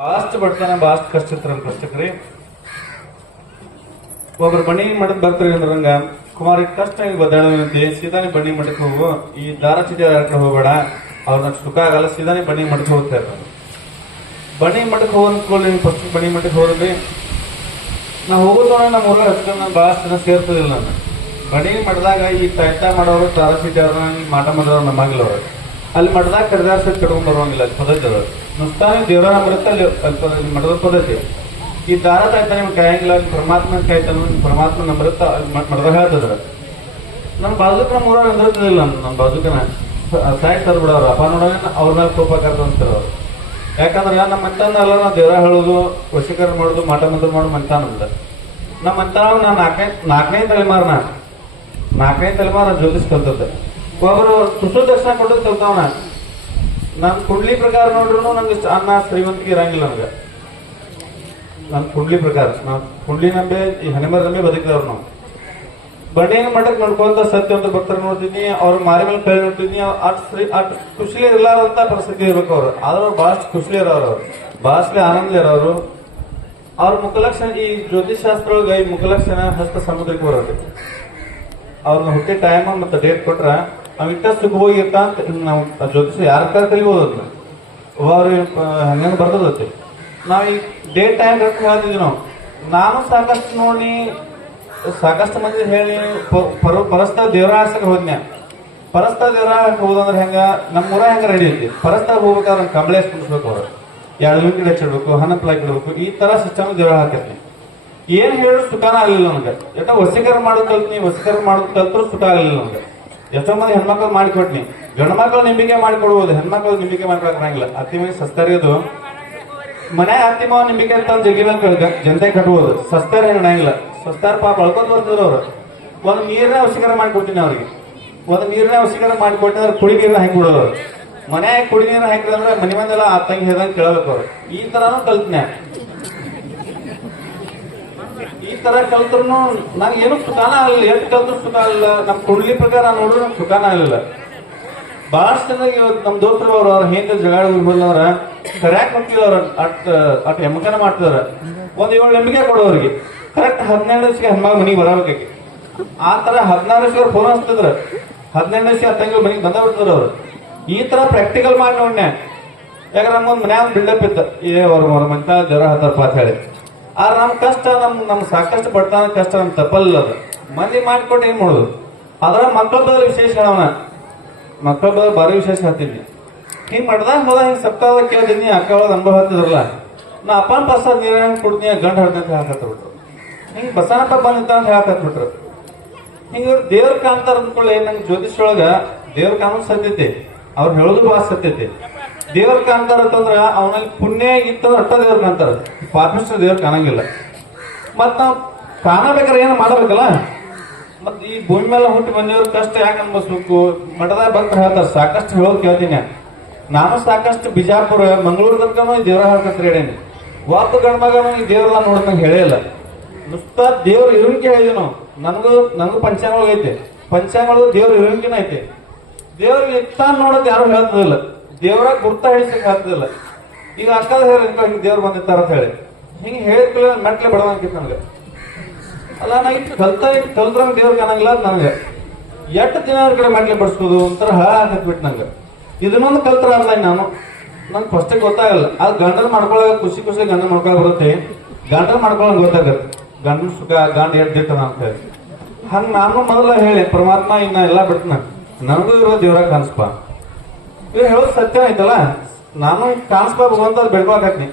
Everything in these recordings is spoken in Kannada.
ಭಾಳಷ್ಟು ಬಡತನ, ಭಾಳಷ್ಟು ಕಷ್ಟ ಇರ್ತಾರ ಕಷ್ಟಕ್ರಿ. ಒಬ್ರು ಬಣ್ಣಿ ಮಠಕ್ ಬರ್ತಾರೆ ಅಂದ್ರಂಗ ಕುಮಾರ್, ಕಷ್ಟ ಕಷ್ಟ ಬದ್ದಾಡಂತೆ ಸೀದಾನಿ ಬನ್ನಿ ಮಠಕ್ಕೆ ಹೋಗು. ಈ ದಾರ ಚೀಟಿ ಹೋಗಬೇಡ. ಹೋಗ್ಬೇಡ ಅವ್ರನ್ನ ಸುಖ ಆಗಲ್ಲ ಸೀದಾನೆ ಬನ್ನಿ ಮಠಕ್ಕೆ ಹೋಗ್ತಾ ಇರ್ತಾರೆ ಬನ್ನಿ ಮಠಕ್ಕೆ ಹೋಗ್ಕೊಳ್ಳಿ ನೀವು ಫಸ್ಟ್ ಬಣ್ಣಿ ಮಠಕ್ಕೆ ಹೋದ್ರಿ ನಾ ಹೋಗೋದೋಣ ನಮ್ಮ ಊರ ಹಚ್ಕೊಂಡು ನಾನು ಜನ ಸೇರ್ತದಿಲ್ಲ ನಾನು. ಬಣ್ಣಿ ಮಠದಾಗ ಈ ತಾಯ್ತ ಮಾಡೋರು ದಾರ ಚೀಟಿ ಮಾಟ ಮಾಡೋರು ನಮ್ಮಾಗಿಲ್ಲ ಅವ್ರು. ಅಲ್ಲಿ ಮಠದಾಗ ಕಡ್ದಾರ್ ಸತ್ ಕಟ್ಕೊಂಡ್ ಬರುವಂಗಿಲ್ಲ, ಅಲ್ಲಿ ಪದ್ಧತಿ ನುಸ್ತಾನೆ ದೇವರ ಬರುತ್ತೆ ಅಲ್ಲಿ ಅಲ್ಲಿ ಮಠದ ಪದ್ಧತಿ. ಈ ದಾರ ತಾಯ್ತ ನಿಮ್ಗೆ ಕಾಯಂಗಿಲ್ಲ, ಅಲ್ಲಿ ಪರಮಾತ್ಮ ಕಾಯ್ತಾನ ಪರಮಾತ್ಮ ನಂಬರುತ್ತ ಮಠದಾಗ ಹೇಳ್ತದ್ರ. ನಮ್ಮ ಬಾಜುಕ ನಮ್ಮ ಊರಾಗ ಅಂದ್ರದಿಲ್ಲ ನಮ್ಮ ಬಾಜುಕನ ಸಾಯ್ ಸರ್ ಬಿಡವ್ರು ಅಪ್ಪ ನೋಡೋಣ ಅವ್ರ ಮೇಲೆ ಕೋಪ ಕರ್ದಂತಾರ ಅವ್ರು ಯಾಕಂದ್ರೆ ನಮ್ಮ ಮಂತಾನ ಅಲ್ಲ ನಾವು ದೇವರ ಹೇಳೋದು, ವಶೀಕರಣ ಮಾಡೋದು, ಮಾಟ ಮಂತ್ರ ಮಾಡೋದು ಮಂತಾನಲ್ಲ ನಮ್ಮ ಮಂತಾನ ನಾಲ್ಕನೇ ನಾಲ್ಕನೇ ತಲೆಮಾರ ನಾ ನಾಲ್ಕನೇ ತಲೆಮಾರ ಜ್ಯೋತಿಷ್ ಕಲ್ತದ್ದೆ ಒಬ್ಬರು ತುಸು ದರ್ಶನ ಕೊಟ್ಟು ಕಲ್ತಾವನ ನನ್ನ ಕುಂಡ್ಲಿ ಪ್ರಕಾರ ನೋಡ್ರು ನಂಗೆ ಅನ್ನ ಶ್ರೀಮಂತಿಗೆ ಇರಂಗಿಲ್ಲ ನನಗೆ. ನನ್ನ ಕುಂಡ್ಲಿ ಪ್ರಕಾರ. ನಾವು ಕುಂಡ್ಲಿ ನಂಬೆ ಈ ಹನಿಮರ ನಂಬೆ ಬದುಕಿದವ್ರು ನಾವು. ಬಂಡಿನ ಮಠಕ್ಕೆ ನೋಡ್ಕೊಂತ ಸತ್ಯ ಅಂತ ಭಕ್ತರು ನೋಡ್ತೀನಿ, ಅವ್ರ ಮಾರಿ ಮೇಲೆ ಕೈ ನೋಡ್ತೀನಿ ಅಟ್ ಶ್ರೀ ಅಟ್ ಖುಷಿಲಿ ಇರ್ಲಾರಂತ ಪರಿಸ್ಥಿತಿ ಇರ್ಬೇಕು ಅವ್ರು. ಆದ್ರೆ ಅವ್ರು ಬಹಳಷ್ಟು ಖುಷಿಲಿ ಇರೋರು ಅವ್ರು. ಬಹಳಷ್ಟು ಆನಂದ ಇರೋರು. ಅವ್ರ ಮುಖಲಕ್ಷಣ ಈ ಜ್ಯೋತಿಷ್ ಶಾಸ್ತ್ರ ಒಳಗೆ ಈ ಮುಖಲಕ್ಷಣ ಹಸ್ತ ಸಮುದ್ರಕ್ಕೆ ಬರೋದು. ಅವ್ರನ್ನ ಹುಟ್ಟಿ ಟೈಮ್ ಮತ್ತೆ ಡೇಟ್ ಕೊಟ್ರ ಅವ್ ಇಟ್ಟ ಸುಖವಾಗಿ ಇರ್ತ ಅಂತ ನಾವು ಜೊತೆ ಯಾರ ಕಾರ ಕಲಿಬೋದು ಅದನ್ನ ಅವ್ರು ಹಂಗಂಗ್ ಬರ್ತದತ್ತೆ ನಾವು ಈ ಡೇಟ್ ಟೈಮ್ ಕರೆಕ್ಟ್ ಹೇಳ್ತಿದ್ವಿ ನಾವು. ನಾನು ಸಾಕಷ್ಟು ನೋಡಿ, ಸಾಕಷ್ಟು ಮಂದಿ ಹೇಳಿ ಪರಸ್ತ ದೇವರ ಆಡ್ಸಕ್ ಹೋದ್ನ್ಯ. ಪರಸ್ತ ದೇವರ ಆಡಕ್ ಹೋದಂದ್ರೆ ಹೆಂಗ ನಮ್ಮ ಊರ ಹೆಂಗ ರೆಡಿ ಐತಿ? ಪರಸ್ತ ಹೋಗ್ಬೇಕಾದ್ರೆ ಕಂಬಳೆ ಕುಡಿಸ್ಬೇಕು ಅವ್ರು. ಎರಡು ಹೂವಿನ ಗಿಡ ಹಚ್ಚಿಡ್ಬೇಕು, ಹಣ್ಣು ಇಡಬೇಕು, ಈ ತರ ಸಿಸ್ಟಮ್ ದೇವರ ಹಾಕಿರ್ತೀನಿ ಏನ್ ಹೇಳಿದ್ರು ಸುಖಾನ ಆಗಲಿಲ್ಲ ನನಗೆ ಯಾಕಂದ್ರೆ ವಸೀಕರಣ ಮಾಡೋದು ಕಲ್ತೀನಿ ವಸೀಕರಣ ಮಾಡೋದು ಕಲ್ತರೂ ಸುಖ ಆಗಲಿಲ್ಲ ನನಗೆ ಎಷ್ಟೋ ಮಂದಿ ಹೆಣ್ಮಕ್ಳು ಮಾಡಿಕೊಟ್ನಿ. ಗಂಡು ಮಕ್ಕಳು ನಿಂಬಿಕೆ ಮಾಡಿಕೊಡ್ಬೋದು, ಹೆಣ್ಮಕ್ಳು ನಿಂಬಿಕೆ ಮಾಡ್ಕೊಳಕ್ಕಾಗಿಲ್ಲ ಅತಿ ಮೇಲೆ ಸಸ್ತರಿಯೋದು ಮನೆ ಅತ್ತಿ ನಿಂಬಿಕೆ ಅಂತ ಜಗ್ಗಿ ಮೇಲೆ ಜನತೆ ಕಟ್ಬೋದು. ಸಸ್ತಾರ ಹೇಳಂಗಿಲ್ಲ ಸಸ್ತಾರ ಪಾಪ ಅಳ್ಕೊಂಡ್ ಬರ್ತಿದ್ರು ಅವ್ರು. ಒಂದು ನೀರನ್ನ ಅವಶ್ಯಕರ ಮಾಡಿಕೊಡ್ತೀನಿ ಅವ್ರಿಗೆ. ಒಂದು ನೀರನ್ನ ಅವಶ್ಯಕರ ಮಾಡಿಕೊಟ್ಟಿದ್ರೆ ಕುಡಿ ನೀರನ್ನ ಹಾಕಿ ಬಿಡೋದು ಅವ್ರು? ಮನೆ ಕುಡಿ ನೀರು ಹಾಕಿದ್ರೆ ಮನೆ ಮಂದೆಲ್ಲ ಆ ತಂಗಿ ಹೇಳ್ದಂಗೆ ಕೇಳಬೇಕು ಅವ್ರು. ಈ ತರಾನು ಕಲ್ತ್ನೆ ತರ ಕಲ್ತ್ರು ನಂಗೆ ಏನು ಸುಖಾನ ಆಗಲಿಲ್ಲ. ಎಷ್ಟು ಕಲ್ತ್ರು ಸುಖ ಆಗಲಿಲ್ಲ. ನಮ್ ಕುಂಡ್ಲಿ ಪ್ರಕಾರ ನೋಡ್ರು ನಮ್ಗೆ ಸುಖಾನ ಆಗಲಿಲ್ಲ. ಬಹಳಷ್ಟು ಜನ ಇವತ್ತು ನಮ್ ದೋಸ್ತರು ಅವ್ರ ಅವ್ರ ಹೆಂಗ ಜಗಳ ಬಂದವ್ರ ಕರ್ಯಾಕ್ ಅವ್ರ ಅಟ್ ಅಟ್ ಎಮ್ಮಕನ ಮಾಡ್ತಿದಾರ ಒಂದ್ ಏಳು ಎಮ್ಮಿಗೆ ಕೊಡೋರಿಗೆ ಕರೆಕ್ಟ್ ಹದಿನೆಂಟು ವರ್ಷಕ್ಕೆ ಹೆಣ್ಮಗ ಮನಿಗೆ ಬರಬೇಕಾಗಿ ಆ ತರ ಹದಿನಾರು ವರ್ಷಕ್ಕೆ ಫೋನ್ ಹಚ್ತಿದ್ರ. ಹದಿನೆಂಟು ವರ್ಷ ಹತ್ತಂಗ ಮನಿಗೆ ಬಂದ ಬಿಡ್ತಾರ ಅವ್ರು. ಈ ತರ ಪ್ರಾಕ್ಟಿಕಲ್ ಮಾಡಿ ನೋಡ್ನೆ ಯಾಕಂದ್ರೆ ನಮ್ಮ ಮನ್ಯಾಗ ಬಿಲ್ಡಪ್ ಇತ್ತು. ಏ, ಅವ್ರ ಅವ್ರ ಮಂತ ಜ್ವರ ಹತ್ತಾರಪ್ಪ ಅಂತ ಹೇಳಿ. ಆದ್ರೆ ನಮ್ ಕಷ್ಟ, ನಮ್ ನಮ್ ಸಾಕಷ್ಟು ಪಡ್ತಾನ ಕಷ್ಟ ನಮ್ ತಪ್ಪಲ್ಲ ಅದು ಮನೆ ಮಾಡ್ಕೊಟ್ಟು ಏನ್ ಮಾಡೋದು? ಅದ್ರ ಮಕ್ಕಳ ಬದಲು ವಿಶೇಷ ಹೇಳವನ ಮಕ್ಕಳ ಬದಲು ಭಾರಿ ವಿಶೇಷ ಹೇಳ್ತೀನಿ. ಹಿಂಗ್ ಮಾಡ್ದಾಗ ಮೊದಲ ಹಿಂಗ್ ಸಪ್ತಾಹ ಕೇಳಿದೀನಿ ಅಕ್ಕ ಒಳಗೆ ಅನುಭವ ಹತ್ತಿದ್ರಲ್ಲ ನಾ ಅಪ್ಪನ ಪ್ರಸಾದ ನೀರ ಹೆಂಗ್ ಕೊಡ್ತೀನಿ ಗಂಡ ಹಡ್ದಂತ ಅಂತ ಹೇಳಕತ್ಬಿಟ್ರು ಹಿಂಗ್ ಬಸನಪ್ಪ ಬಂದಿತ್ತ ಅಂತ ಹೇಳಕತ್ಬಿಟ್ರು ಹಿಂಗ ದೇವ್ರ ಕಾಂತಾರ ಅಂದ್ಕೊಳ್ಳಿ, ನಂಗೆ ಜ್ಯೋತಿಷ್ ಒಳಗ ದೇವ್ರ ಕಾನೂನು ಸತ್ಯತೆ. ಅವ್ರು ಹೇಳೋದು ಭಾಳ ಸತ್ಯತೆ. ದೇವ್ರ ಕಾಣ್ತಾರ ಅಂತಂದ್ರ ಅವನಲ್ಲಿ ಪುಣ್ಯ ಇತ್ತಂದ್ರೆ ಅಟ್ಟ ದೇವ್ರ ಕಾಣ್ತಾರ. ಪಾಪಿಷ್ಟ ದೇವ್ರ ಕಾಣಂಗಿಲ್ಲ. ಮತ್ ನಾವು ಕಾಣಬೇಕಾದ್ರೆ ಏನ್ ಮಾಡಬೇಕಲ್ಲ? ಮತ್ ಈ ಭೂಮಿ ಮೇಲೆ ಹುಟ್ಟಿ ಬಂದಿವ್ರ ಕಷ್ಟ ಯಾಕೆ ಅನ್ಬಸ್ಬೇಕು ಮಠದ ಭಕ್ತರು ಹೇಳ್ತಾರೆ, ಸಾಕಷ್ಟು ಹೇಳೋದ್ ಕೇಳ್ತೀನಿ ನಾನು. ಸಾಕಷ್ಟು ಬಿಜಾಪುರ, ಮಂಗಳೂರು ತನಕ ದೇವ್ರ ಹಾಕತ್ರಿ ಹೇಳೇನಿ. ಒಬ್ಬ ಗಂಡ ಈ ದೇವ್ರಲ್ಲ ನೋಡ್ತಂಗೆ ಹೇಳೇ ಇಲ್ಲ. ನುಸ್ತ ದೇವ್ರ ಇರುವಿಕೆ ಹೇಳಿದ್ವಿ ನಾವು. ನನಗೂ ನನಗೂ ಪಂಚಾಂಗ ಐತೆ. ಪಂಚಾಂಗ ಒಳಗೆ ದೇವ್ರ ಇರುವಿಕೆನ ಐತೆ. ದೇವ್ರ ಇತ್ತ ನೋಡೋದು ಯಾರು ಹೇಳ್ತದಿಲ್ಲ. ದೇವ್ರ ಗುರ್ತ ಹೇಳಿಸಕ್ ಆಗ್ತದಿಲ್ಲ ಈಗ ಅಷ್ಟಾದ್ರೆ ಹಿಂಗ ಹಿಂಗ್ ದೇವ್ರ ಬಂದಿರ್ತಾರ ಅಂತ ಹೇಳಿ. ಹಿಂಗ್ ಹೇಳ್ತಿಲ್ಲ ಮೆಟ್ಲೆ ಅಂತ ನನಗೆ. ಅಲ್ಲ ನಾ ಇಟ್ಟು ಕಲ್ತ ಇಟ್ಟು ಕಲ್ತ್ರ ದೇವ್ರ ಕಾಣಂಗಿಲ್ಲ ಅದ್ ನನಗೆ. ಎಷ್ಟು ದಿನ ಕಡೆ ಮೆಟ್ಲೆ ಬಡಿಸ್ಬೋದು ಒಂಥರ ಹಾ ಹಾಕತ್ಬಿಟ್ಟು ನಂಗೆ. ಇದನ್ನೊಂದು ಕಲ್ತ್ರ ಅಲ್ಲ ನಾನು. ನಂಗೆ ಫಸ್ಟ್ ಗೊತ್ತಾಗಲ್ಲ. ಅದು ಗಂಡನ ಮಾಡ್ಕೊಳ್ಳೋ ಖುಷಿ ಖುಷಿ ಗಂಡನ ಮಾಡ್ಕೊಳಕ್ ಬರುತ್ತೆ. ಗಂಡನ ಮಾಡ್ಕೊಳಕ್ ಗೊತ್ತಾಗತ್ತೆ. ಗಂಡನ ಸುಖ, ಗಂಡ ಎದ್ದಿಟ್ಟನ ಅಂತ ಹೇಳಿ. ಹಂಗೆ ನಾನು ಮೊದಲ ಹೇಳಿ, ಪರಮಾತ್ಮ ಇನ್ನ ಎಲ್ಲ ಬಿಟ್ಟನ ನನಗೂ ಇರೋ ದೇವ್ರಾಗ ಕಾಣಿಸ್ಪ. ಇವ್ರು ಹೇಳೋದು ಸತ್ಯ ಆಯ್ತಲ್ಲ? ನಾನು ಕಾಣಿಸ್ಪ ಭಗವಂತ ಬೆಳ್ಕೊಳಕತ್ನಿ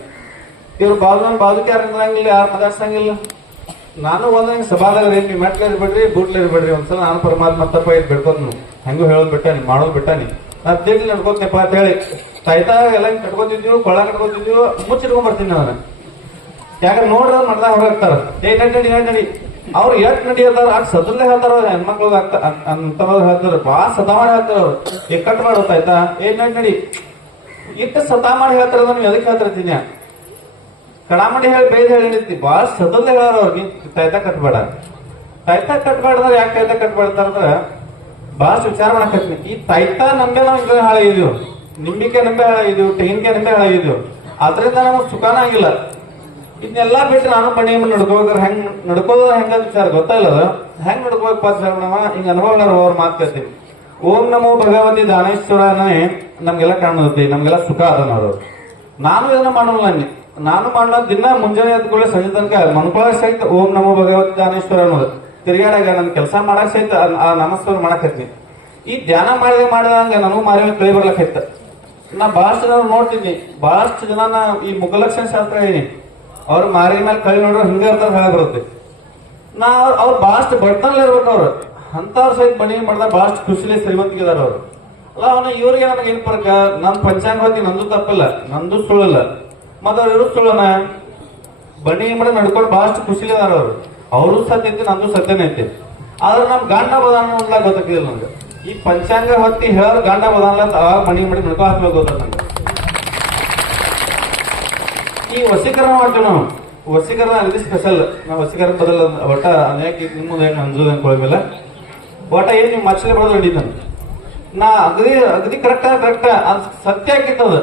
ಇವ್ರು ಬಾಜು ಬಾಜುಕೆ ಯಾರು ಹಂಗಿಲ್ಲ ಯಾರು ಮಾತಾಡ್ಸಂಗಿಲ್ಲ. ನಾನು ಒಂದಂಗೆ ಸಭಾದಾಗ ನೀವು ಮೆಟ್ಲೇರಿ ಬಿಡ್ರಿ ಬೂಟ್ಲೇರಿ ಬಿಡ್ರಿ, ಒಂದ್ಸಲ ನಾನು ಪರಮಾತ್ಮ ತಪ್ಪ ಇದ್ ಬಿಡ್ಕೊಂಡು ಹೆಂಗೂ ಹೇಳೋದ್ ಬಿಟ್ಟಾನಿ ಮಾಡೋದ್ ಬಿಟ್ಟಾನಿ ನಾ ದೇಗ್ಲಿ ನಡ್ಕೋತೇನಪ್ಪ ಅಂತ ಹೇಳಿ, ತಾಯ್ತ ಎಲ್ಲ ಕಟ್ಕೋತಿದ್ವು ಕೊಳ್ಳ ಕಟ್ಕೋತಿದ್ವು ಮುಚ್ಚಿಟ್ಕೊಂಡ್ ಬರ್ತೀನಿ ನಾನು. ಯಾಕಂದ್ರೆ ನೋಡ್ರ ಮಾಡ್ದಾಗ ಹೊರಗಾಗ್ತಾರ ಏ ನಡಿ ನಡಿ. ಅವ್ರು ಎಷ್ಟ್ ನಡಿ ಅಂತ ಅಟ್ ಸದಲ್ಲೇ ಹೇಳ್ತಾರ ಹೆಣ್ಮಕ್ಳು ಅಂತ ಹೇಳ್ತಾರ, ಬಾ ಸದಾ ಮಾಡಿ ಹೇಳ್ತಾರ ಅವ್ರು. ಏ ಕಟ್ ಮಾಡಿ ಏನ್ ನಡಿ ನಡಿ. ಇಟ್ಟು ಸದಾ ಮಾಡಿ ಹೇಳ್ತಾರ ನೀವು ಎದಕ್ಕೆ ಹೇಳ್ತಿರ್ತೀನಿ ಕಡಾಮಂಡಿ ಹೇಳಿ ಬೈದ್ ಹೇಳಿ ಬಾಳ ಸದಲ್ ಹೇಳಾರ ಅವ್ರಿಗೆ ತಾಯ್ತ ಕಟ್ಬೇಡ. ತಾಯ್ತ ಕಟ್ಬೇಡ್ದಾರ ಯಾಕೆ ತಾಯ್ತ ಕಟ್ಬೇಡ್ತಾರ ಅಂದ್ರ ಬಹಳಷ್ಟು ವಿಚಾರ ಮಾಡಕತ್ತೀನಿ ಈ ತಾಯ್ತ ನಂಬೆ ನಾವು ಹಾಳಾಗಿದ್ವು. ನಿಂಬಿಕೆ ನಂಬೆ ಹಾಳಾಗಿದ್ವು ತೆಂಗಿನಕಾಯಿ ನಂಬೆ ಹಾಳಾಗಿದ್ವು. ಅದರಿಂದ ನಮಗೆ ಸುಖಾನ ಆಗಿಲ್ಲ. ಇದನ್ನೆಲ್ಲ ಬಿಟ್ಟು ನಾನು ಮುಂದೆ ನಡ್ಕೋಬೇಕಾದ್ರೆ ಹೆಂಗ್ ನಡ್ಕೋದ ಹೆಂಗ ವಿಚಾರ ಗೊತ್ತಾಯಿಲ್ಲ ಅದು ಹೆಂಗ್ ನಡ್ಕೋಬೇಕಪ್ಪ ಶರಣವ ಹಿಂಗ ಅನುಭವಗಾರ ಅವ್ರ ಮಾತಾಡ್ತೀನಿ ಓಂ ನಮೋ ಭಗವತಿ ದಾನೇಶ್ವರನೇ, ನಮ್ಗೆಲ್ಲ ಕಾಣುತ್ತೆ, ನಮ್ಗೆಲ್ಲ ಸುಖ ಅದನ್ನವರು ನಾನು ಇದನ್ನ ಮಾಡೋಲ್ಲ ನಾನು ಮಾಡೋ ದಿನ ಮುಂಜಾನೆ ಎದ್ಕೊಳ್ಳಿ ಸಂಜೆ ತನಕ ಮನ್ಕೊಳಕ್ ಸಹಿತ ಓಂ ನಮೋ ಭಗವತಿ ದಾನೇಶ್ವರ ಅನ್ನೋದು ತಿರ್ಗಾಡಾಗ ನನ್ ಕೆಲಸ ಮಾಡಕ್ ಸಹಿತ ಆ- ನಮಸ್ಕಾರ ಮಾಡಕ್ ಹತ್ತೀನಿ ಈ ಧ್ಯಾನ ಮಾಡಿದಾಗ ಮಾಡಿದಂಗ ನನಗೂ ಮಾರಿ ಕಳಿ ಬರ್ಲಕ್ ಹತ್ತ. ನಾ ಬಹಳಷ್ಟು ಜನ ನೋಡ್ತೀನಿ ಬಹಳಷ್ಟು ಜನ ಈ ಮುಖಲಕ್ಷಣ ಶಾಸ್ತ್ರ ಹೇಳಿ ಅವ್ರ ಮಾರಿ ಮೇಲೆ ಕಳಿ ನೋಡ್ರೆ ಹಿಂಗ ಇರ್ತಾರ ಹೇಳ ಬರುತ್ತೆ. ನಾ ಅವ್ರ- ಅವ್ರು ಬಹಳಷ್ಟು ಬಡ್ತನಲ್ಲ ಇರ್ಬೇಕು ಅವ್ರು. ಅಂತವ್ರ ಸಹಿತ ಬಣಿ ಮಾಡಿದಾಗ ಭಾಳಷ್ಟು ಖುಷಿಲಿ ಶ್ರೀಮಂತಿಗಿದಾರ ಅವರು. ಅಲ್ಲ, ಅವನ ಇವ್ರಿಗೆ ನನಗೆ ಏನ್ ಪರ್ಕ? ನನ್ ಪಂಚಾಂಗ ಹೋಗಿ ನಂದು ತಪ್ಪಿಲ್ಲ, ನಂದು ಸುಳ್ಳಲ್ಲ. ಮತ್ತ ಅವ್ರು ಇವರು ಸುಳ್ಳನ? ಬಣಿ ಮಾಡಿ ನಡ್ಕೊಂಡು ಬಹಳಷ್ಟು ಖುಷಿಲಿ ಅದಾರ ಅವ್ರು. ಅವರು ಸತ್ಯ ಐತಿ, ನಂದು ಸತ್ಯನೇ ಐತಿ. ಆದ್ರೆ ನಮ್ ಗಾಂಡ ಬದಾನ ಅನ್ನೋದ್ಲ ಗೊತ್ತಾಗಿಲ್ಲ ನಂಗೆ ಈ ಪಂಚಾಂಗ ಹೊತ್ತಿ ಹೇಳೋರು ಗಾಂಡ ಬದಾನಲ್ಲ ಆ ಬಣಿ ಮಾಡಿ ನಡ್ಕೊ ಹಾಕ್ಬೇಕು ಗೊತ್ತ ನಂಗೆ. ಈ ವಸೀಕರಣ ಮಾಡ್ತೀವಿ ನಾವು. ವಸೀಕರಣ ಅಗದಿ ಸ್ಪೆಷಲ್ ನಾವು ವಸೀಕರಣ ಬದಲ ಒಟ್ಟ ಅನೇಕ ನಿಮ್ಮ ಏನು ಅಂಜೋದು ಅನ್ಕೊಳಗಿಲ್ಲ ಒಟ್ಟ ಏನು ನೀವು ಮಚ್ಚಲೆ ಬರೋದು ಹಿಡಿದ ನಾ ಅಗದಿ ಅಗದಿ ಕರೆಕ್ಟ್ ಕರೆಕ್ಟ್ ಅದು ಸತ್ಯ ಆಗಿತ್ತದ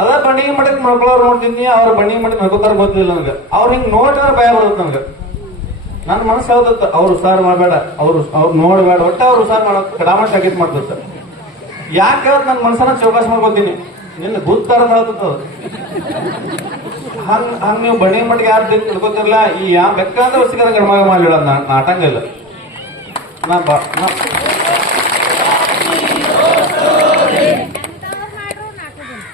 ಅದ. ಬಣ್ಣಿಗೆ ಮಟ್ಟಕ್ಕೆ ಮಾಡ್ಕೊಳ್ಳೋರು ನೋಡ್ತೀನಿ ಅವ್ರ ಬಣ್ಣಿಗೆ ಮಟ್ಟಕ್ಕೆ ನಗೋತಾರ ಗೊತ್ತಿಲ್ಲ ನನಗೆ. ಅವ್ರು ಹಿಂಗೆ ನೋಡಿದ್ರೆ ಭಯ ಬರುತ್ತೆ ನನಗೆ. ನನ್ನ ಮನಸ್ಸು ಯಾವ್ದತ್ತ? ಅವ್ರು ಉಸಾರ ಮಾಡಬೇಡ. ಅವ್ರು ಅವ್ರು ನೋಡಬೇಡ. ಒಟ್ಟ ಅವ್ರು ಉಸಾರ ಮಾಡೋ ಕಡಾಮಟ್ ಆಗಿತ್ತು ಮಾಡ್ತದ ಯಾಕೆ ನನ್ನ ಮನಸ್ಸನ್ನ ಚೌಕಾಸ್ ಮಾಡ್ಕೋತೀನಿ? ನಿನ್ನ ಗುತ್ತಾರ ಮಾಡತ್ತ ಹಂಗ ಹಂಗ ನೀವು ಬಣಿ ಮಟ್ಟಿಗೆ ಯಾರು ದಿನ ತಿಳ್ಕೊತಿರಲ್ಲ ಈ ಯಾ ಬೆಕ್ಕಾದ ವಸಿಕರ ಗಣಮಾಗ ಮಾಡಲಿಲ್ಲ ನಾ ನಾಟಂಗಿಲ್ಲ ನಾ ಬಾ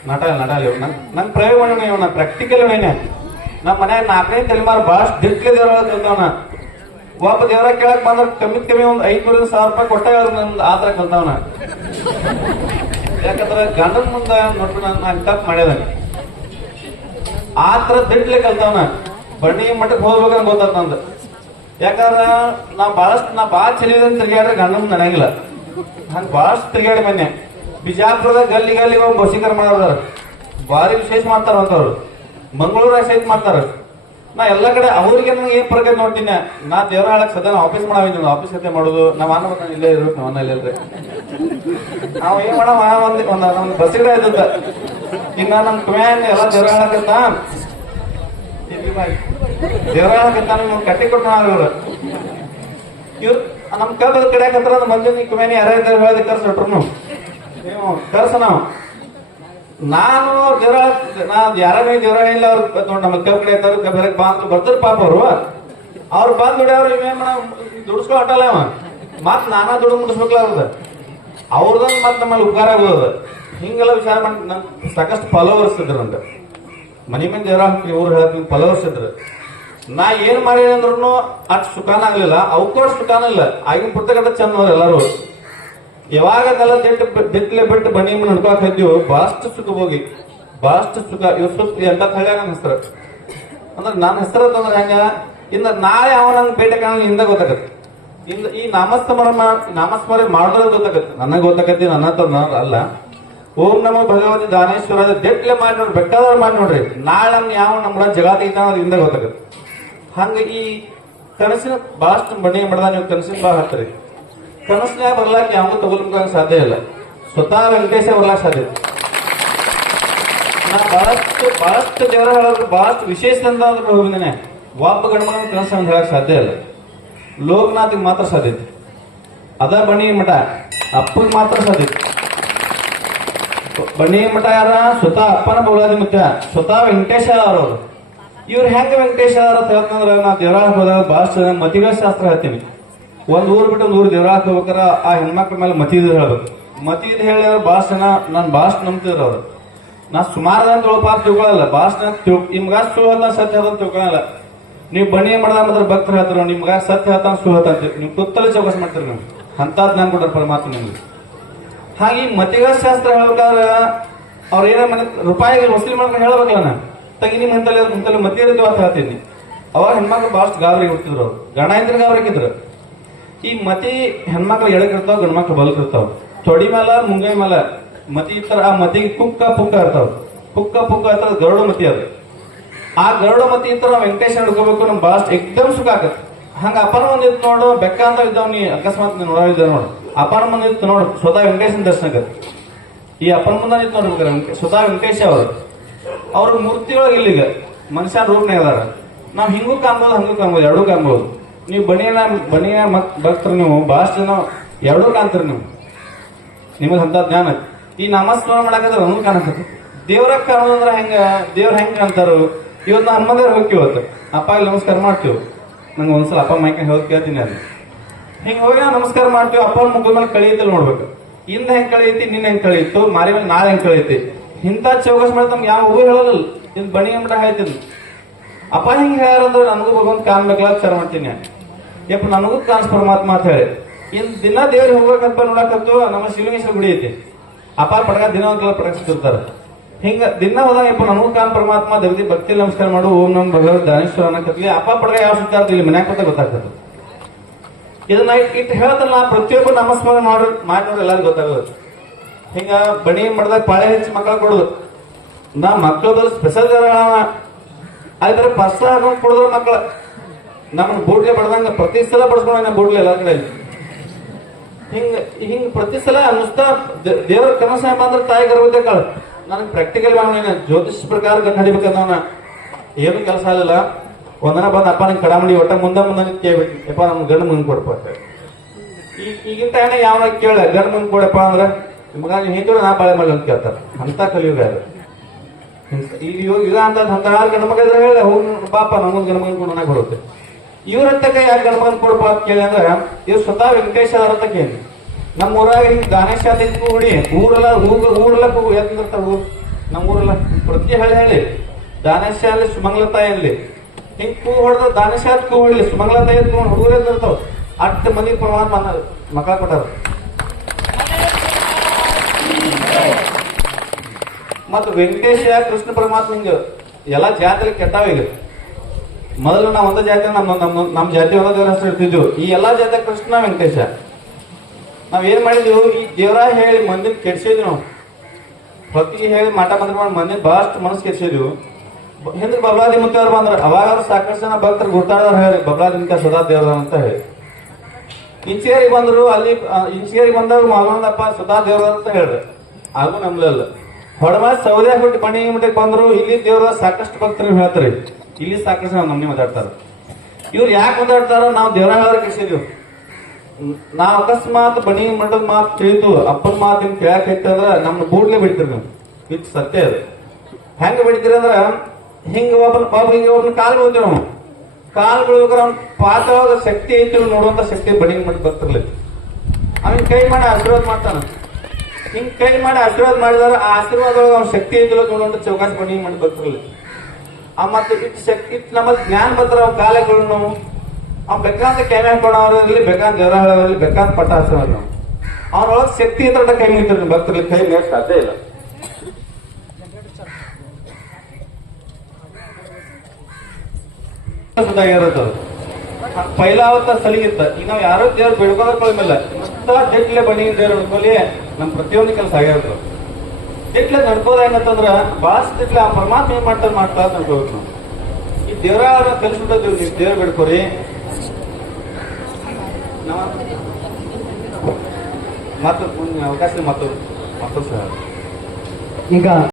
ನಾಟ ನಾಟ ನನ್ ನನ್ ಪ್ರಯೋಗ ಇವನ ಪ್ರಾಕ್ಟಿಕಲ್ ಏನೇ ನಮ್ಮ ಮನ್ಯಾಗ ನಾಲ್ಕನೇ ತಲೆಮಾರು ಭಾಳಷ್ಟು ದಿಟ್ಲೆ ದೇವರ ಒಬ್ಬ ದೇವರ ಕೇಳಕ್ ಬಂದ್ರೆ ಕಮ್ಮಿ ಕಮ್ಮಿ ಒಂದ್ ಐದ್ನೂರಿಂದ ಸಾವಿರ ರೂಪಾಯಿ ಕೊಟ್ಟ ಆದ್ರೆ ನಮ್ ಆತರ ಕಲ್ತಾವನ ಯಾಕಂದ್ರೆ ಗಂಡನ ಮುಂದ ನೋಡ್ರಿ ನಾನು ತಪ್ಪು ಮಾಡ್ಯದ ಆತರ ದಿಟ್ಲೆ ಕಲ್ತವನ. ಬಣ್ಣಿ ಮಠಕ್ಕೆ ಹೋಗ್ಬೇಕಂತ ನಂದು. ಯಾಕಂದ್ರೆ ನಾ ಬಹಳಷ್ಟು ನಾ ಭಾಳ ಚೆಲಿದಂತ ತಿರ್ಗಾಡ್ರೆ ಗಂಡನ ನನಗಿಲ್ಲ. ಹಂಗೆ ಬಹಳಷ್ಟು ತಿರ್ಗಾಡಿ ಬನ್ನಿ ಬಿಜಾಪುರದ ಗಲ್ಲಿ ಗಲ್ಲಿ ಬಸೀಕರ ಮಾಡೋದಾರ ಭಾರಿ ವಿಶೇಷ ಮಾಡ್ತಾರ ಅಂತವ್ರು ಮಂಗಳೂರಾಗ ಸಹಿತ ಮಾಡ್ತಾರ. ನಾ ಎಲ್ಲ ಕಡೆ ಅವ್ರಿಗೆ ನಂಗೆ ಏನ್ ಪ್ರಕಾರ ನೋಡ್ತೀನಿ? ನಾ ದೇವ್ರ ಹಾಳಕ್ ಸದ್ಯ ನಾ ಆಫೀಸ್ ಮಾಡಾವಿದ್ದೀನಿ ಆಫೀಸ್ ಕತೆ ಮಾಡೋದು. ನಾವ್ ಅನ್ನ ಬರ್ತಾನೆ, ಇಲ್ಲೇ ಇರ್ಬೇಕು, ನಾವ್ ಅನ್ನ ಇಲ್ಲೇ ನಾವ್ ಏನ್ ಮಾಡವ? ಒಂದ್ ಒಂದ್ ನಮ್ ಕಡೆ ಆಯ್ತಂತ ಇನ್ನ ನಮ್ ಕ್ಮ್ಯಾನ್ ಎಲ್ಲ ದೇವ್ರ ಹಾಳಕತ್ತ? ದೇವ್ರ ಹಾಳಕತ್ತ? ನಮ್ಗೆ ಕಟ್ಟಿ ಕೊಟ್ಟು ಇವ್ರು. ಇವ್ರು ನಮ್ ಕಬ್ಬದ ಕಡೆ ಹಾಕಂತಾರ ಮಂದಿ ಕುಮ್ಯಾನಿ ಯಾರ್ಯಾರ ಹೇಳಿದ ಕರ್ಸ್ಬಿಟ್ರು ನೀವು ಕರ್ಸ ನಾವು. ನಾನು ಜ್ವರ, ನಾನು ಯಾರೇ ಜ್ವರ ಇಲ್ಲ, ಅವ್ರು ನಮ್ಮ ಕಬ್ಬಿಣ ಕಡೆ ಇರ್ತಾರೆ ಕಬ್ಬ ಬಾ ಬರ್ತಾರ ಪಾಪ ಅವರು. ಅವ್ರು ಬಂದ್ ದುಡಿಯವ್ರು ಇವೇನ್ ಮಾಡ ದುಡಿಸ್ಕೊ ಹೊಟ್ಟಲ್ಲ ಅವ. ಮತ್ ನಾನಾ ದುಡ್ಡು ಮುಡಿಸ್ಬೇಕಲ್ಲ ಅವ್ರದ. ಅವ್ರದೊಂದು ಮತ್ ನಮ್ಮಲ್ಲಿ ಉಪಕಾರ ಆಗೋದು. ಹಿಂಗೆಲ್ಲ ವಿಚಾರ ಮಾಡಿ, ನನ್ ಸಾಕಷ್ಟು ಫಾಲೋವರ್ಸ್ ಇದ್ರು ಅಂತ ಮನಿ ಮಂದಿ ದೇವರ ಊರು ಹೇಳ್ತೀನಿ ಫಾಲೋವರ್ಸ್ ಇದ್ರು. ನಾ ಏನ್ ಮಾಡಿದೆ ಅಂದ್ರೂ ಅಷ್ಟು ಸುಖಾನ ಆಗ್ಲಿಲ್ಲ. ಅವಕ್ಕೂ ಸುಖಾನ ಇಲ್ಲ. ಆಗಿನ ಪುಸ್ತಕ ಚಂದ ಎಲ್ಲರೂ. ಯಾವಾಗ ಅದೆಲ್ಲ ದಿಟ್ಟು ದಿಟ್ಲೆ ಬಿಟ್ಟು ಬನ್ನಿ ನಡ್ಕೊಳಕ್ ಹತ್ತಿವು ಬಹಳಷ್ಟು ಸುಖ ಹೋಗಿ ಬಹಳಷ್ಟು ಸುಖ ಇವ್ ಸುಖ ಎಂತ ಹೆಸರು. ಅಂದ್ರೆ ನನ್ನ ಹೆಸರು ಅಂತಂದ್ರೆ ಹೆಂಗ, ಇನ್ನ ನಾಳೆ ಅವ ನಂಗೆ ಕಾಣ ಹಿಂದ ಗೊತ್ತಾಗತ್ತೆ. ಇಂದ ಈ ನಾಮಸ್ಮರ ನಾಮಸ್ಮರ ಮಾಡೋದ್ರಲ್ಲಿ ಗೊತ್ತಾಗತ್ತೆ. ನನಗೆ ಗೊತ್ತಾಗತ್ತೆ, ನನ್ನ ಹತ್ರ ಅಲ್ಲ. ಓಂ ನಮ ಭಗವತಿ ದಾನೇಶ್ವರ ದಿಟ್ಲೆ ಮಾಡಿ ನೋಡ್ರಿ ಬೆಟ್ಟದವ್ರು ಮಾಡಿ ನೋಡ್ರಿ. ನಾಳೆ ನಮ್ಗೆ ಯಾವ ನಮ್ಮ ಜಗ ಹಿಂದೆ ಗೊತ್ತಾಗತ್ತೆ. ಹಂಗ ಈ ಕನಸಿನ ಬಹಳಷ್ಟು ಬಣ್ಣ ಮಾಡ್ದ ನೀವು ಕನಸಿನ ಬಾ ಹತ್ತರಿ. ಕನಸಿನ ಬರ್ಲಾಕ ಯಾವಾಗ ತಗೊಳ್ಬೇಕಾಗ ಸಾಧ್ಯ ಇಲ್ಲ. ಸ್ವತಃ ವೆಂಕಟೇಶ ಬರ್ಲಾಕ ಸಾಧ್ಯ. ನಾ ಬಹಳಷ್ಟು ಬಹಳಷ್ಟು ದೇವರ ಹೇಳೋದು ಬಹಳಷ್ಟು ಅಂತ ಅಂದ್ರೆ ಹೋಗಿದ್ದೇನೆ. ಒಬ್ಬ ಗಣಮನ ಕನಸು ಅಂತ ಹೇಳಕ್ ಸಾಧ್ಯ ಇಲ್ಲ. ಲೋಕನಾಥಿಗೆ ಮಾತ್ರ ಸಾಧ್ಯ ಅದ ಬಣಿ ಮಠ ಅಪ್ಪಗೆ ಮಾತ್ರ ಸಾಧ್ಯ ಬಣಿ ಮಠ ಯಾರ? ಸ್ವತಃ ಅಪ್ಪನ ಬೌಲಾದಿ ಮುಖ್ಯ ಸ್ವತಃ ವೆಂಕಟೇಶ ಅವರು. ಇವ್ರು ಹೆಂಗ ವೆಂಕಟೇಶ ಅವರ ಅಂತ ಹೇಳ್ತಂದ್ರೆ ನಾ ದೇವರಾಗ ಹೋದಾಗ ಬಹಳಷ್ಟು ಮತಿಗಳ ಶಾಸ್ತ್ರ ಹೇಳ್ತೀನಿ. ಒಂದ್ ಊರ್ ಬಿಟ್ಟು ಒಂದ್ ಊರ್ ದೇವರಾಗ ಹೋಗ್ಬೇಕಾರ ಆ ಹೆಣ್ಮಕ್ಳ ಮೇಲೆ ಮತೀದ್ ಹೇಳ್ಬೇಕು. ಮತೀದ್ ಹೇಳಿದ್ರೆ ಭಾಷಣ, ನಾನು ಬಾಸ್ ನಂಬ್ತಿದ್ರು ಅವ್ರು. ನಾ ಸುಮಾರು ಜನ ತಿಳ್ಪಾಪ ತಿಳ್ಕೊಳಲ್ಲ ಜನ ತಿಳ್, ನಿಮ್ಗ ಸುಹತ ಸತ್ಯ ಹೇಳ್ತಾನ ತಿಳ್ಕೊಳಲ್ಲ. ನೀವು ಬಣಿ ಮಾಡ್ದ ಮಾತ್ರ ಭಕ್ತರು ಹೇಳ್ತಾರ, ನಿಮ್ಗ ಸತ್ಯ ಹೇಳ್ತಾನ ಸುಳ್ಳು ಅಂತ ನೀವು ಕುತ್ತಲೇ ಚೌಕಾಸ್ ಮಾಡ್ತೀರಿ ನೀವು. ಅಂತ ನಾನು ಕೊಡ್ರ ಪರಮಾತ್ಮ ನಿಮ್ಗೆ. ಹಾಗೆ ಮತಿಗ ಶಾಸ್ತ್ರ ಹೇಳ್ಬೇಕಾದ್ರೆ ಅವ್ರ ಏನೇ ಮನೆ ರೂಪಾಯಿಗೆ ವಸೂಲಿ ಮಾಡ್ಕೊಂಡು ಹೇಳ್ಬೇಕಲ್ಲ ನಾ ತಗಿ ನಿಮ್ ಹಿಂತಲ್ಲಿ ಇಂತಲ್ಲಿ ಮತಿ ಅಂತ ಹೇಳ್ತೀನಿ. ಅವಾಗ ಹೆಣ್ಮಕ್ಳು ಭಾಳಷ್ಟು ಗಾಬರಿ ಹುಟ್ಟಿದ್ರು ಅವ್ರು. ಗಣ ಇದ್ರ ಗಾಬರಿಗಿದ್ರು ಈ ಮತಿ ಹೆಣ್ಮಕ್ಳು ಎಡಕಿರ್ತಾವ ಗಂಡ್ಮಕ್ಳು ಬಲ್ಕಿರ್ತಾವ ತೊಡಿ ಮೇಲ ಮುಂಗೈ ಮೇಲ ಮತಿ ಇರ್ತಾರ ಆ ಮತಿಗೆ ಕುಕ್ಕ ಪುಕ್ಕ ಇರ್ತಾವ. ಕುಕ್ಕ ಪುಕ್ಕ ಇರ್ತಾರ ಗರುಡ ಮತಿ ಅದು. ಆ ಗರುಡ ಮತಿ ಇರ್ತಾರ ನಾವು ವೆಂಕಟೇಶ್ ಹಿಡ್ಕೋಬೇಕು ನಮ್ ಬಾಸ್ಟ್ ಎಕ್ದಮ್ ಸುಖ ಆಗತ್ತೆ ಹಂಗ ಅಪ್ಪನ ಮುಂದೆ ಇತ್ತು ನೋಡು, ಬೆಕ್ಕ ಅಂತ ಇದ್ದಾವ್ ನೀ, ಅಕಸ್ಮಾತ್ ನೋಡಿದ್ದೆ ನೋಡು. ಅಪ್ಪನ ಮುಂದೆ ಇತ್ತು ನೋಡು, ಸ್ವತಃ ವೆಂಕಟೇಶನ ದರ್ಶನ ಆಗತ್ತೆ ಈ ಅಪ್ಪನ ಮುಂದೆ ಇತ್ತು ನೋಡ್ಬೇಕಾರೆ ಸ್ವತಃ ವೆಂಕಟೇಶ ಅವರು. ಅವ್ರ ಮೂರ್ತಿಯೊಳಗೆ ಇಲ್ಲಿಗ ಮನುಷ್ಯ ರೂಪನೇ ಇದಾರ ನಾವ್ ಹಿಂಗೂ ಕಾಣ್ಬೋದು, ಹಂಗೂ ಕಾಣ್ಬೋದು, ಎರಡೂ ಕಾಣ್ಬೋದು. ನೀವು ಬಣಿಯನ ಬಣಿಯ ಮತ್ ಭಕ್ತರು ನೀವು ಬಹಳಷ್ಟು ಜನ ಎರಡೂ ಕಾಣ್ತೀರಿ ನೀವು. ನಿಮಗೆ ಅಂತ ಜ್ಞಾನ. ಈ ನಾಮಸ್ಮರಣ ಮಾಡಕಂದ್ರೆ ನಮಗೂ ಕಾಣಕತ್ತ ದೇವ್ರ ಕಾಣೋದಂದ್ರೆ ಹೆಂಗ, ದೇವ್ರ ಹೆಂಗೆ ಕಾಣ್ತಾರು ಇವತ್ತು ನಾ ಹಮ್ಮದೇವ್ರ ಹೋಗಿ ಇವತ್ತು. ಅಪ್ಪ ಇಲ್ಲಿ ನಮಸ್ಕಾರ ಮಾಡ್ತೀವಿ. ನಂಗೆ ಒಂದ್ಸಲ ಅಪ್ಪ ಮೈಕ ಹೇಳಿ ಕೇಳ್ತೀನಿ ಅಲ್ಲಿ. ಹಿಂಗೆ ಹೋಗಿ ನಾವು ನಮಸ್ಕಾರ ಮಾಡ್ತೀವಿ, ಅಪ್ಪ ಮುಗಿದ ಮೇಲೆ ಕಳಿಯುತ್ತೆ ನೋಡ್ಬೇಕು. ಇಂದ ಹೆಂಗ್ ಕಳಿಯೈತಿ ನಿನ್ನ ಹೆಂಗ್ ಕಳಿಯಿತು ಮಾರಿ ಮೇಲೆ ನಾಳೆ ಹೆಂಗ್ ಕಳಿಯೈತಿ ಇಂಥ ಚೌಕಸ್ ಮಾಡಿ ತಮ್ಗೆ ಯಾವ ಹೂವು ಹೇಳಲ್ಲ ಇನ್ ಬಣಿ ಅಂಬಿಟ ಹೇಳ್ತೀನಿ ಅಪ್ಪ ಹಿಂಗ್ ಹೇಳಂದ್ರೆ ನನಗೂ ಭಗವಂತ ಕಾಣ್ಬೇಕಲ್ಲ ವಿಚಾರ ಮಾಡ್ತೀನಿ. ಯಪ್ಪ, ನನಗೂ ಕಾಣಿಸ್ ಪರಮಾತ್ಮ ಅಂತ ಹೇಳಿ. ಇನ್ ದಿನ ದೇವ್ರಿಗೆ ಹೋಗ್ಬೇಕಂತ ನೋಡಕತ್ತು, ನಮ್ಮ ಶಿವಲಿಂಗೇಶ್ವರ ಗುಡಿ ಐತಿ. ಅಪಾರ ಪಡಗ ದಿನ ಒಂದ್ಸಲ ಪಡಗಿಸ್ತಿರ್ತಾರ ಹಿಂಗ ದಿನ ಹೋದಾಗ ಯಪ್ಪ, ನನಗೂ ಕಾಣ್ ಪರಮಾತ್ಮ ದೇವದಿ ಭಕ್ತಿ ನಮಸ್ಕಾರ ಮಾಡು, ಓಂ ನಮ್ ಭಗವದ್ ದಾನೇಶ್ವರ ಅನ್ನಕತ್ಲಿ ಅಪ್ಪ ಪಡಗ ಯಾವ ಸುತ್ತಾರ್ದು ಇಲ್ಲಿ ಮನ್ಯಾಗ ಕೂತ ಗೊತ್ತಾಗ್ತದೆ. ಇದನ್ನ ಇಟ್ಟು ಹೇಳ್ತಲ್ಲ ಪ್ರತಿಯೊಬ್ಬರು ನಮಸ್ಕಾರ ಮಾಡ್, ಮಾಡಿದ್ರೆ ಎಲ್ಲರಿಗೂ ಗೊತ್ತಾಗೋದು. ಹಿಂಗ ಬಣಿ ಮಾಡ್ದಾಗ ಪಾಳೆ ಹೆಚ್ಚು ಮಕ್ಕಳ ಕೊಡುದು. ನಾ ಮಕ್ಕಳದಲ್ಲಿ ಸ್ಪೆಷಲ್ ಆದ್ರೆ ಪರ್ಸ ಹಾಕೊಂಡ್ ಕೊಡಿದ್ರು ಮಕ್ಕಳ. ನಮ್ಮನ್ನ ಬೂಡ್ಲೆ ಬಡದಂಗ ಪ್ರತಿ ಸಲ ಬಡ್ಸ್ಕೊಂಡ ಬೂಡ್ಲೆ ಎಲ್ಲ ಕಡೆ ಹಿಂಗ ಹಿಂಗ ಪ್ರತಿ ಸಲ ಅನ್ನಿಸ್ತಾ ದೇವರ ಕನಸ ಅಂದ್ರೆ ತಾಯಿ ಗರ್ಭತೆ ಕಾಳು. ನನಗೆ ಪ್ರಾಕ್ಟಿಕಲ್ ನೀನು ಜ್ಯೋತಿಷ್ ಪ್ರಕಾರ ನಡಿಬೇಕಂದವನ ಏನು ಕೆಲಸ ಆಗಲಿಲ್ಲ. ಒಂದನ ಬಂದ ಅಪ್ಪ ನಂಗೆ ಕಡಾಮಡಿ ಒಟ್ಟ ಮುಂದೆ ಮುಂದೆ ಕೇಳ್ಬೇಕು ಯಪ್ಪ ನಮ್ ಗಂಡ ಮುಂದೆ ಕೊಡಪ್ಪ. ಈಗ ಈಗಿನ ಟೈಮ್ ಯಾವ ಕೇಳ, ಗಂಡು ಮುಂದೆ ಕೊಡಪ್ಪ ಅಂದ್ರೆ ನಿಮ್ಗ ನೀವು ನಾ ಬಾಳೆ ಮಾಡಿ ಅಂತ ಕೇಳ್ತಾರೆ. ಅಂತ ಕಲಿಯುಗ ಅದು. ಈಗ ಇದ ಅಂತ ಅಂತ ಗಂಡು ಮಗ ಇದ್ರೆ ಹೇಳ, ಹೋಗಿ, ಪಾಪ ನಮ್ಮ ಗಂಡು ಮಗನ್ ಕೊಡೋಣ ನನಗೆ ಬರುತ್ತೆ ಕೈ ಯಾರು ಗಣಪತಿ ಕೊಡಪ್ಪ ಅಂತ ಕೇಳಿ ಅಂದ್ರೆ ಇವ್ರು ಸ್ವತಃ ವೆಂಕಟೇಶ ಅವ್ರ ಕೇಳಿ. ನಮ್ಮ ಊರಾಗ ಹಿಂಗ್ ದಾನೇಶಾಲೆ ಅಂತ ಕೂಡಿ ಊರೆಲ್ಲ ಊಗ ಊರೆಲ್ಲ ಕೂಗು ಊರು? ನಮ್ಮ ಊರೆಲ್ಲ ಪ್ರತಿ ಹಳ್ಳಿ ಹೇಳಿ ದಾನೇಶ ಅಲ್ಲಿ ಸುಮಂಗ್ಲತಾಯಿ ಅಲ್ಲಿ. ಹಿಂಗ್ ಕೂ ಹೊಡೆದ ದಾನೇಶ ಅಂತ ಕೂ ಹೊಡಲಿ, ಸುಮಂಗ್ಲತಾಯಿ ಅಂತ ಹುಡುಗರೇ ಇರ್ತಾವ ಅಷ್ಟು ಮಂದಿ ಪ್ರಮಾಣ ಮಕ್ಕಳ ಕೊಟ್ಟಾರ. ಮತ್ತು ವೆಂಕಟೇಶ, ಕೃಷ್ಣ ಪರಮಾತ್ಮ ಹಿಂಗ ಎಲ್ಲ ಜಾತ್ರೆ ಕೆಟ್ಟಾವ ಈಗ. ಮೊದಲು ನಾವು ಒಂದು ಜಾತಿ, ನಮ್ಮ ನಮ್ಮ ನಮ್ಮ ಜಾತಿ ಒಂದು ದೇವರ ಹೆಸರು ಇರ್ತಿದ್ವು. ಈ ಎಲ್ಲಾ ಜಾತಿ ಕೃಷ್ಣ, ವೆಂಕಟೇಶ. ನಾವ್ ಏನ್ ಮಾಡಿದ್ವಿ? ಈ ದೇವರ ಹೇಳಿ ಮಂದಿನ ಕೆಡ್ಸಿದ್ವಿ ನಾವು. ಭಕ್ತಿಗೆ ಹೇಳಿ ಮಾಟ ಮಂತ್ರ ಮಾಡಿ ಮಂದಿನ ಬಹಳಷ್ಟು ಮನಸ್ಸು ಕೆಡ್ಸಿದ್ವು. ಬ- ಹಿಂದೆ ಬಬಲಾದಿ ಮುತ್ತವ್ರು ಬಂದ್ರ. ಅವಾಗ ಸಾಕಷ್ಟು ಜನ ಭಕ್ತರು ಗುರ್ತಾಡೋರು ಹೇಳಿ, ಬಬಲಾದಿ ಮುಂತ ಸದಾ ದೇವರ ಅಂತ ಹೇಳಿ. ಇಂಚಿಗೇರಿಗೆ ಬಂದ್ರು, ಅಲ್ಲಿ ಇಂಚಿಗೇರಿಗೆ ಬಂದಾಗ ಮಗನಪ್ಪ ಸದಾ ದೇವರ ಅಂತ ಹೇಳ್ರಿ. ಹಾಗೂ ನಂಬಲಿಲ್ಲ ಹೊಡಮ ಸೌದೆ ಹುಟ್ಟಿ ಪಣಿ ಮಠಕ್ಕೆ ಬಂದ್ರು, ಇಲ್ಲಿ ದೇವರ ಸಾಕಷ್ಟು ಭಕ್ತರು ಹೇಳ್ತಾರೆ. ಇಲ್ಲಿ ಸಾಕಷ್ಟು ನಾವು ನಮ್ಮನೆ ಮಾತಾಡ್ತಾರ. ಇವ್ರು ಯಾಕೆ ಮಾತಾಡ್ತಾರ ನಾವು ದೇವರ ಹೇಳೋರ್ ಕಳಿಸಿದ್ವಿ ನಾವ್ ಅಕಸ್ಮಾತ್ ಬನಿ ಮಂಡದ ಮಾತು ತಿಳಿತು ಅಪ್ಪನ ಮಾತಿನ ಕೇಳಕ್ ಐತಂದ್ರ ನಮ್ಮ ಬೂಡ್ಲೆ ಬಿಡ್ತೀರಿ ನೀವು. ಇದು ಸತ್ಯ ಅದು ಹೆಂಗ ಬಿಡ್ತೀರಿ ಅಂದ್ರ ಹಿಂಗ ಒಬ್ಬನ ಪಾಪ ಹಿಂಗ ಒಬ್ಬನ ಕಾಲ್ ಬೀಳ್ತೀವಿ ನಾವು. ಕಾಲ್ ಬೀಳ್ಬೇಕಾದ್ರೆ ಅವ್ನ ಪಾತ್ರವಾದ ಶಕ್ತಿ ಐತಿ ನೋಡುವಂತ ಶಕ್ತಿ ಬನಿ ಮಂಡ್ ಬರ್ತಿರ್ಲಿ. ಅವನ್ ಕೈ ಮಾಡಿ ಆಶೀರ್ವಾದ ಮಾಡ್ತಾನ. ಹಿಂಗ್ ಕೈ ಮಾಡಿ ಆಶೀರ್ವಾದ ಮಾಡಿದಾರ ಆ ಆಶೀರ್ವಾದ ಒಳಗೆ ಅವ್ನ ಶಕ್ತಿ ಐತಿ ನೋಡುವಂತ ಚೌಕಾಸಿ ಬಣಿ ಮಾಡಿ ಬರ್ತಿರ್ಲಿ. ಮತ್ತೆ ಇಟ್ ಶಕ್ತಿ ಇಟ್ ನಮ್ಮ ಜ್ಞಾನ ಬರ್ತಾರ ಕಾಲಗಳನ್ನು ಕಾಲಗಳು ನಾವು ಅವ್ನ್ ಬೇಕಾದ ಕ್ಯಾಮೆ ಕೊಡೋರಲ್ಲಿ ಬೇಕಾದ ದೇವರ ಹೇಳೋರಲ್ಲಿ ಬೇಕಾದ ಪಟ್ಟ ಹಚ್ಚೋರು ನಾವು ಅವ್ನೊಳಗೆ ಶಕ್ತಿ ಇದ್ರೆ ಕೈ ಮುಗಿತಾರೆ ಭಕ್ತರಲ್ಲಿ ಕೈ ಮೇಲೆ ಸಾಧ್ಯ ಇಲ್ಲ. ಇರೋದು. ಪೈಲ ಅವತ್ತ ಸಲಿಗಿತ್ತ ಈಗ ನಾವು ಯಾರೋ ದೇವ್ರ ಬಿಡ್ಕೊಳ್ಳೋಕೊಳ್ಳಿಲ್ಲ ಮತ್ತ ಜಟ್ಲೆ ಬನ್ನಿ ದೇವ್ರ ಹಿಡ್ಕೊಳ್ಳಿ ನಮ್ ಪ್ರತಿಯೊಂದು ಕೆಲಸ ಆಗಿರ್ತದೆ ದಿಟ್ಲೆ ನಡ್ಕೋದ ಏನಂತಂದ್ರ, ಬಾಸ್ ದಿಟ್ಲೆ ಆ ಪರಮಾತ್ಮ ಏನ್ ಮಾಡ್ತಾನೆ ಮಾಡ್ತಾ ನಡ್ಕೋಬೇಕು ನಾವು. ಈ ದೇವರ ಕಲ್ಸ್ಬಿಟ್ಟಿದ್ವಿ ನೀವು ದೇವ್ರ ಬಿಡ್ಕೋರಿ ಮತ್ತೆ ಅವಕಾಶ ಮತ್ತು ಮತ್ತೊಂದು ಸರ್. ಈಗ